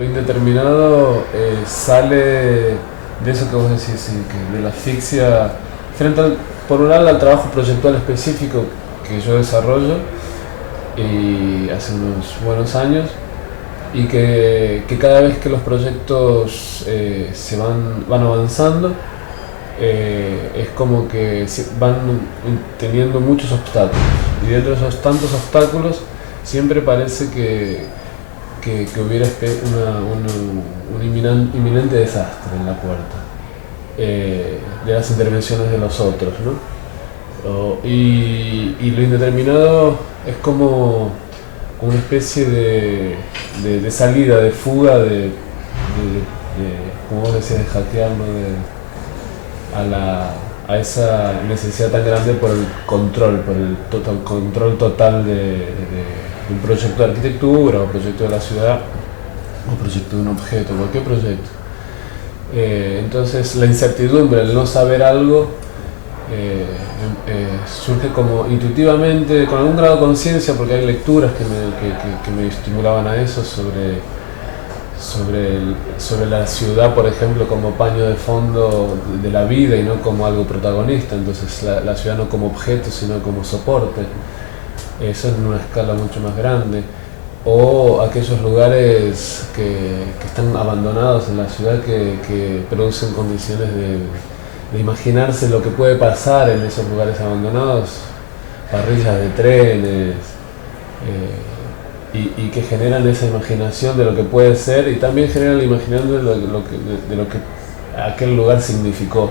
Lo indeterminado sale de eso que vos decís, sí, que de la asfixia, frente por un lado al trabajo proyectual específico que yo desarrollo y hace unos buenos años, y que cada vez que los proyectos van avanzando, es como que van teniendo muchos obstáculos, y dentro de esos tantos obstáculos siempre parece que hubiera un inminente desastre en la puerta, de las intervenciones de los otros, ¿no? Y lo indeterminado es como una especie de salida, de fuga, como vos decías, de hackearlo, a esa necesidad tan grande por el control, por el control total de un proyecto de arquitectura, o proyecto de la ciudad, o proyecto de un objeto, cualquier proyecto. Entonces la incertidumbre, el no saber algo, surge como intuitivamente, con algún grado de conciencia, porque hay lecturas que me estimulaban a eso sobre la ciudad, por ejemplo, como paño de fondo de la vida y no como algo protagonista. Entonces la ciudad no como objeto, sino como soporte. Eso en una escala mucho más grande. O aquellos lugares que están abandonados en la ciudad, que producen condiciones de imaginarse lo que puede pasar en esos lugares abandonados, parrillas de trenes, y que generan esa imaginación de lo que puede ser, y también generan la imaginación de lo que aquel lugar significó.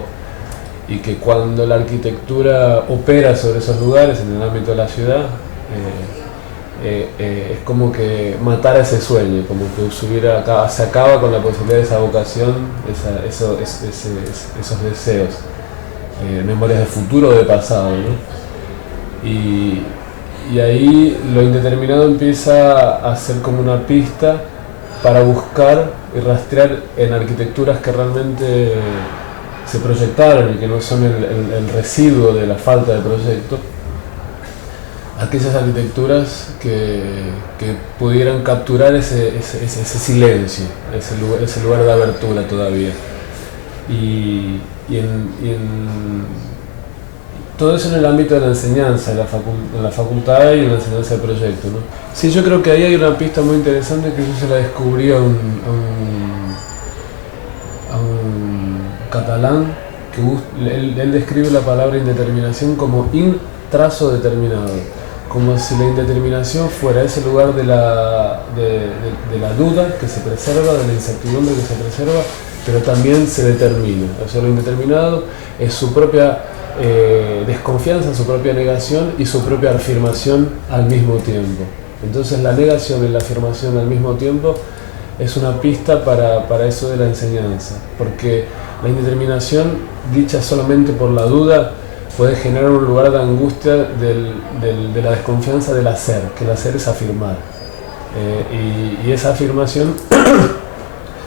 Y que cuando la arquitectura opera sobre esos lugares en el ámbito de la ciudad, es como que matar ese sueño, como que se acaba con la posibilidad de esa vocación, esos deseos, memorias de futuro o de pasado, ¿no? Y ahí lo indeterminado empieza a ser como una pista para buscar y rastrear en arquitecturas que realmente se proyectaron y que no son el residuo de la falta de proyecto, aquellas arquitecturas que pudieran capturar ese silencio, ese lugar de abertura todavía. Y todo eso en el ámbito de la enseñanza, en la facultad y en la enseñanza del proyecto, ¿no? Sí, yo creo que ahí hay una pista muy interesante que yo se la descubrí a un catalán, que él describe la palabra indeterminación como trazo determinado, como si la indeterminación fuera ese lugar de la duda que se preserva, de la incertidumbre que se preserva, pero también se determina. O sea, lo indeterminado es su propia desconfianza, su propia negación y su propia afirmación al mismo tiempo. Entonces la negación y la afirmación al mismo tiempo es una pista para eso de la enseñanza, porque la indeterminación, dicha solamente por la duda, puede generar un lugar de angustia de la desconfianza del hacer, que el hacer es afirmar. Y esa afirmación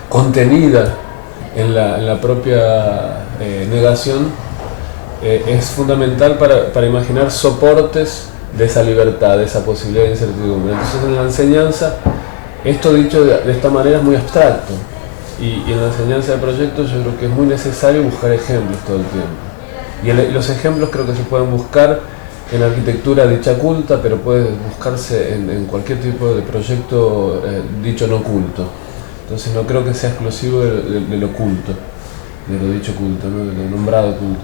contenida en la propia negación es fundamental para imaginar soportes de esa libertad, de esa posibilidad de incertidumbre. Entonces en la enseñanza, esto dicho de esta manera es muy abstracto, y en la enseñanza de proyectos yo creo que es muy necesario buscar ejemplos todo el tiempo. Y los ejemplos creo que se pueden buscar en la arquitectura dicha culta, pero puede buscarse en cualquier tipo de proyecto dicho no culto. Entonces no creo que sea exclusivo de lo culto, de lo dicho culto, ¿no? De lo nombrado culto.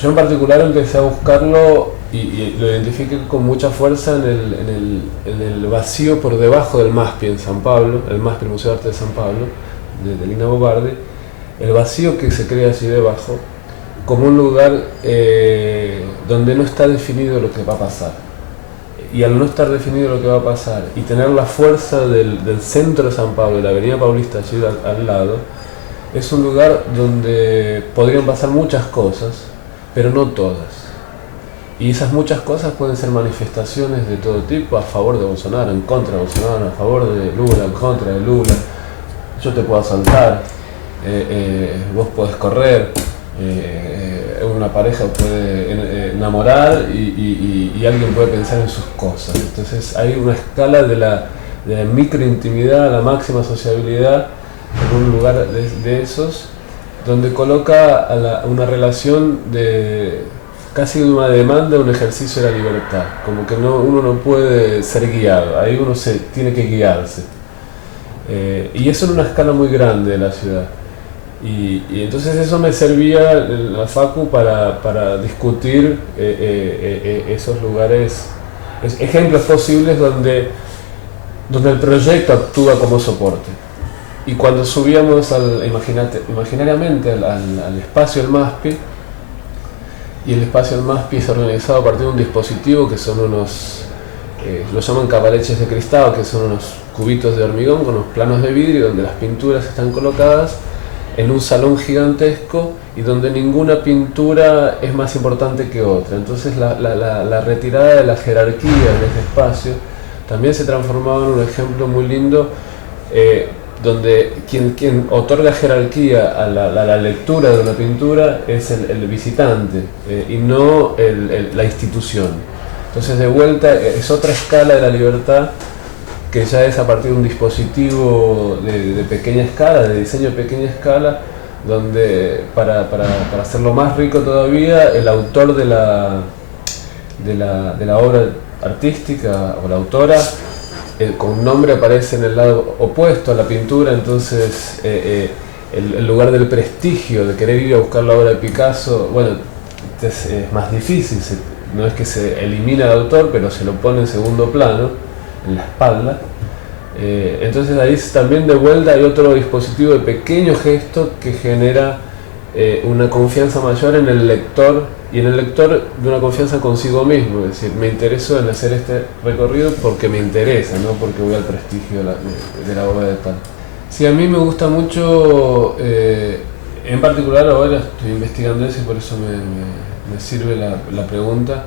Yo en particular empecé a buscarlo y lo identifiqué con mucha fuerza en el vacío por debajo del MASPI en San Pablo, el MASPI, el Museo de Arte de San Pablo, de Lina Bobardi, el vacío que se crea allí debajo, como un lugar donde no está definido lo que va a pasar. Y al no estar definido lo que va a pasar y tener la fuerza del centro de San Pablo, de la Avenida Paulista allí al lado, es un lugar donde podrían pasar muchas cosas, pero no todas. Y esas muchas cosas pueden ser manifestaciones de todo tipo, a favor de Bolsonaro, en contra de Bolsonaro, a favor de Lula, en contra de Lula. Yo te puedo asaltar, vos podés correr, una pareja puede enamorar y alguien puede pensar en sus cosas. Entonces hay una escala de de microintimidad a la máxima sociabilidad en un lugar de esos, donde coloca una relación de casi una demanda, un ejercicio de la libertad, como que uno no puede ser guiado, ahí uno tiene que guiarse. Y eso en una escala muy grande de la ciudad. Y entonces eso me servía en la facu para discutir esos lugares, ejemplos posibles donde el proyecto actúa como soporte. Y cuando subíamos imaginariamente al espacio del MASPI, y el espacio del MASPI es organizado a partir de un dispositivo que son unos, lo llaman cabaleches de cristal, que son unos cubitos de hormigón con unos planos de vidrio donde las pinturas están colocadas en un salón gigantesco y donde ninguna pintura es más importante que otra. Entonces la retirada de la jerarquía en ese espacio también se transformaba en un ejemplo muy lindo, donde quien otorga jerarquía a la lectura de una pintura es el visitante, y no la institución. Entonces de vuelta es otra escala de la libertad, que ya es a partir de un dispositivo de pequeña escala, de diseño de pequeña escala, donde para hacerlo más rico todavía, el autor de la obra artística o la autora con nombre aparece en el lado opuesto a la pintura. Entonces el lugar del prestigio, de querer ir a buscar la obra de Picasso, bueno, es más difícil, no es que se elimina al autor, pero se lo pone en segundo plano, en la espalda. Entonces ahí también de vuelta hay otro dispositivo de pequeño gesto que genera una confianza mayor en el lector, y en el lector de una confianza consigo mismo, es decir, me intereso en hacer este recorrido porque me interesa, no porque voy al prestigio de la obra de tal. Sí, a mí me gusta mucho, en particular ahora estoy investigando eso y por eso me sirve la pregunta,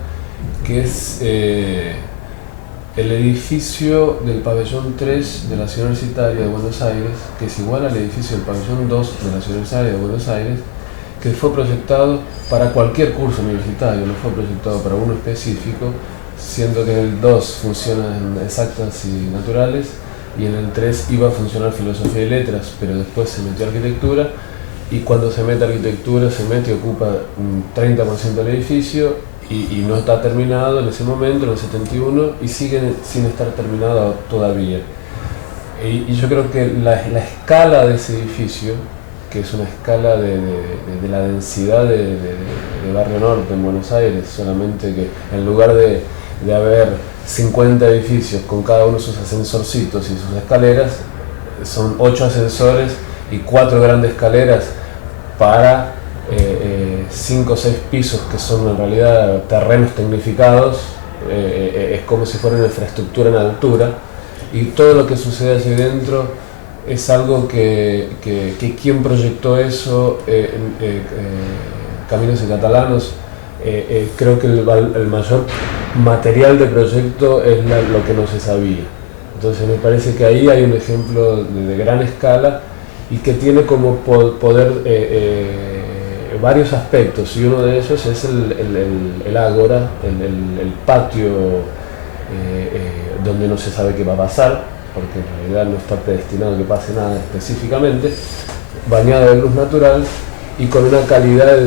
que es el edificio del pabellón 3 de la Ciudad Universitaria de Buenos Aires, que es igual al edificio del pabellón 2 de la Ciudad Universitaria de Buenos Aires, que fue proyectado para cualquier curso universitario, no fue proyectado para uno específico, siendo que en el 2 funcionan exactas y naturales, y en el 3 iba a funcionar filosofía y letras, pero después se metió arquitectura, y cuando se mete arquitectura se mete y ocupa un 30% del edificio, y no está terminado en ese momento, en el 71, y sigue sin estar terminado todavía. Y yo creo que la escala de ese edificio, que es una escala de la densidad de Barrio Norte en Buenos Aires, solamente que en lugar de haber 50 edificios con cada uno sus ascensorcitos y sus escaleras, son 8 ascensores y 4 grandes escaleras para 5 o 6 pisos, que son en realidad terrenos tecnificados. Es como si fuera una infraestructura en altura, y todo lo que sucede allí dentro es algo que quien proyectó eso, Caminos y Catalanos, creo que el mayor material de proyecto es lo que no se sabía. Entonces me parece que ahí hay un ejemplo de gran escala y que tiene como poder varios aspectos, y uno de ellos es el ágora, el patio donde no se sabe qué va a pasar, porque en realidad no está predestinado a que pase nada específicamente, bañado de luz natural y con una calidad,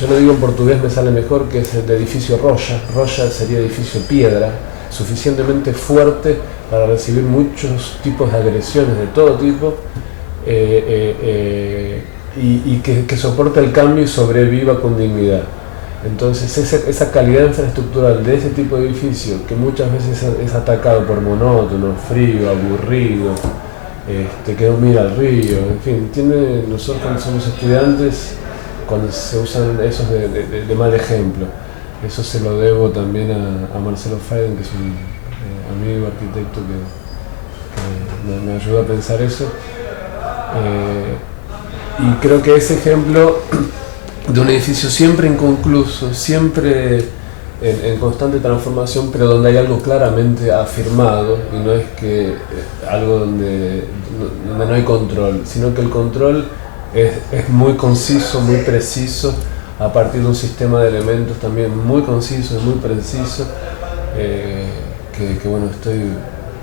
yo lo digo en portugués, me sale mejor, que es el de edificio roya. Roya sería edificio piedra, suficientemente fuerte para recibir muchos tipos de agresiones de todo tipo, y que soporte el cambio y sobreviva con dignidad. Entonces esa calidad infraestructural de ese tipo de edificio, que muchas veces es atacado por monótono, frío, aburrido, que no mira al río, en fin, nosotros cuando somos estudiantes, cuando se usan esos de mal ejemplo, eso se lo debo también a Marcelo Freiden, que es un amigo arquitecto que me ayuda a pensar eso. Y creo que ese ejemplo de un edificio siempre inconcluso, siempre en constante transformación, pero donde hay algo claramente afirmado, y no es que algo donde no hay control, sino que el control es muy conciso, muy preciso, a partir de un sistema de elementos también muy conciso y muy preciso, que bueno, estoy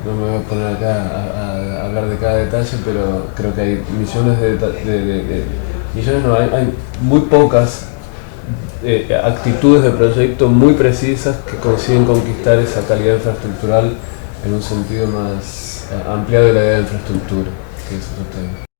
no me voy a poner acá a hablar de cada detalle, pero creo que hay millones millones no, hay muy pocas actitudes de proyecto muy precisas que consiguen conquistar esa calidad infraestructural en un sentido más ampliado de la idea de infraestructura, que es otro tema.